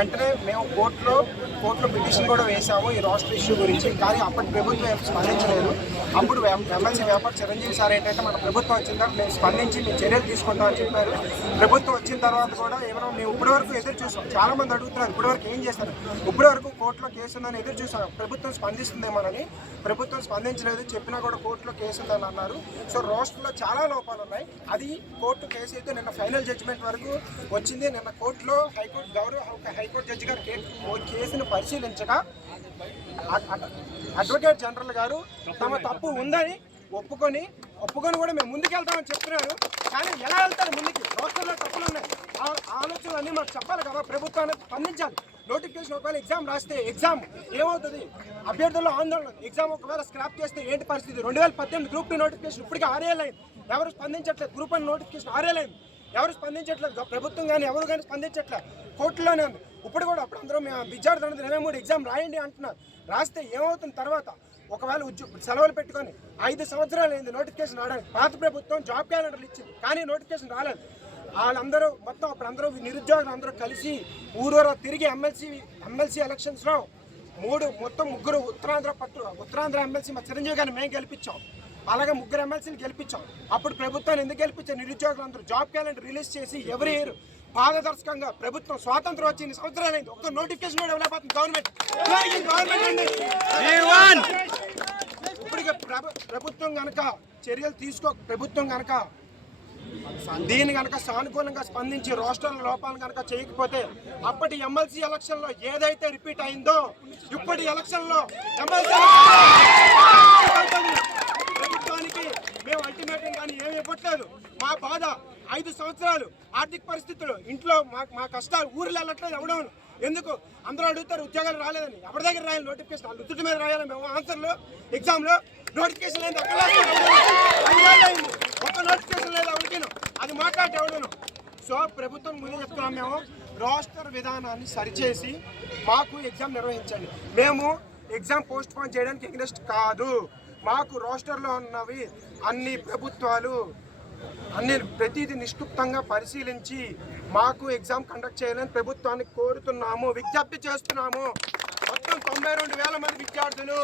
వెంటనే మేము కోర్టులో కోర్టులో పిటిషన్ కూడా వేసాము ఈ రాష్ట్ర ఇష్యూ గురించి. కానీ అప్పటి ప్రభుత్వం స్పందించలేదు. అప్పుడు ఎమ్మెల్సీ వ్యాపార చిరంజీవి సార్ ఏంటంటే మన ప్రభుత్వం వచ్చిన తర్వాత మేము స్పందించి మేము చర్యలు తీసుకుంటామని చెప్పారు. ప్రభుత్వం వచ్చిన తర్వాత కూడా ఏమైనా మేము ఇప్పటి వరకు ఎదురు చూసాం. చాలా మంది అడుగుతున్నారు ఇప్పటి వరకు ఏం చేస్తారు? ఇప్పటి వరకు కోర్టులో కేసు ఉందని ఎదురు చూసాం. ప్రభుత్వం స్పందిస్తుందేమోనని ప్రభుత్వం స్పందించలేదు. చెప్పినా కూడా కోర్టులో కేసు ఉందని అన్నారు. సో రాష్ట్రంలో చాలా లోపాలు ఉన్నాయి. అది కోర్టు కేసు అయితే నిన్న ఫైనల్ జడ్జిమెంట్ వరకు వచ్చింది. నిన్న కోర్టులో హైకోర్టు గౌరవ హైకోర్టు జడ్జి గారు కేసును పరిశీలించగా అడ్వకేట్ జనరల్ గారు తమ తప్పు ఉందని ఒప్పుకొని ఒప్పుకొని కూడా మేము ముందుకెళ్తామని చెప్తున్నారు. కానీ ఎలా వెళ్తారు ముందుకి? రాష్ట్రంలో తప్పులు ఉన్నాయి. ఆ ఆలోచనలు అన్నీ మాకు చెప్పాలి కదా. ప్రభుత్వాన్ని స్పందించాలి. నోటిఫికేషన్ ఒకవేళ ఎగ్జామ్ రాస్తే ఎగ్జామ్ ఏమవుతుంది? అభ్యర్థుల్లో ఆందోళన. ఎగ్జామ్ ఒకవేళ స్క్రాప్ చేస్తే ఏంటి పరిస్థితి? రెండు వేల పద్దెనిమిది గ్రూప్ టూ నోటిఫికేషన్ ఇప్పటికీ ఆరేయలేదు ఎవరు స్పందించట్లేదు. గ్రూప్ వన్ నోటిఫికేషన్ ఆరేళ్ళైంది. ఎవరు స్పందించట్లేదు? ప్రభుత్వం కానీ ఎవరు కానీ స్పందించట్లేదు. కోర్టులోనే ఉంది. ఇప్పుడు కూడా అప్పుడు అందరూ మేము విద్యార్థులు ఇరవై మూడు ఎగ్జామ్ రాయండి అంటున్నారు. రాస్తే ఏమవుతుంది తర్వాత? ఒకవేళ ఉద్యోగ సెలవులు పెట్టుకొని ఐదు సంవత్సరాలు అయింది నోటిఫికేషన్ రావడానికి. పాత ప్రభుత్వం జాబ్ క్యాలెండర్లు ఇచ్చింది. కానీ నోటిఫికేషన్ రాలేదు. వాళ్ళందరూ మొత్తం అప్పుడు అందరూ నిరుద్యోగులు అందరూ కలిసి ఊరూరో తిరిగి ఎమ్మెల్సీ ఎమ్మెల్సీ ఎలక్షన్స్లో మూడు మొత్తం ముగ్గురు ఉత్తరాంధ్ర పట్టు ఉత్తరాంధ్ర ఎమ్మెల్సీ మా చిరంజీవి గారిని మేము గెలిపించాం. అలాగే ముగ్గురు ఎమ్మెల్సీని గెలిపించాం. అప్పుడు ప్రభుత్వాన్ని ఎందుకు గెలిపించారు? నిరుద్యోగులు అందరూ జాబ్ క్యాలెండర్ రిలీజ్ చేసి ఎవరి ఇయర్ పారదర్శకంగా ప్రభుత్వం స్వాతంత్రం వచ్చి ఇన్ని సంవత్సరాలైంది ఒక్క నోటిఫికేషన్ కూడా గవర్నమెంట్ ఈ గవర్నమెంట్ ఇప్పటికే ప్రభు- ప్రభుత్వం కనుక చర్యలు తీసుకో ప్రభుత్వం కనుక దీన్ని కనుక సానుకూలంగా స్పందించి రాష్ట్రాల లోపాలను కనుక చేయకపోతే అప్పటి ఎమ్మెల్సీ ఎలక్షన్లో ఏదైతే రిపీట్ అయిందో ఇప్పటి ఎలక్షన్లో ఎమ్మెల్సీ ప్రభుత్వానికి మేము అల్టిమేటం కానీ ఏమి ఇవ్వట్లేదు. మా బాధ ఐదు సంవత్సరాలు ఆర్థిక పరిస్థితులు. ఇంట్లో మా మా కష్టాలు ఊర్లు వెళ్ళట్లేదు ఎవడవును ఎందుకు? అందరూ అడుగుతారు ఉద్యోగాలు రాలేదని. ఎవరి దగ్గర రాయాలి? నోటిఫికేషన్ వాళ్ళు ఉత్తుటి మీద రాయాలి. మేము ఆన్సర్లు ఎగ్జామ్లో నోటిఫికేషన్ లేదు. ఎక్కడ ఒక్క నోటిఫికేషన్ లేదు ఎవరికిను అది మాట్లాడితే ఎవడను? సో ప్రభుత్వం ముందు చెప్తున్నాం మేము రోస్టర్ విధానాన్ని సరిచేసి మాకు ఎగ్జామ్ నిర్వహించండి. మేము ఎగ్జామ్ పోస్ట్ పోన్ చేయడానికి ఇంట్రెస్ట్ కాదు. మాకు రోస్టర్లో ఉన్నవి అన్ని ప్రభుత్వాలు అన్ని ప్రతిదీ నిష్కృప్తంగా పరిశీలించి మాకు ఎగ్జామ్ కండక్ట్ చేయాలని ప్రభుత్వాన్ని కోరుతున్నాము విజ్ఞప్తి చేస్తున్నాము. మొత్తం తొంభై రెండు వేల మంది విద్యార్థులు.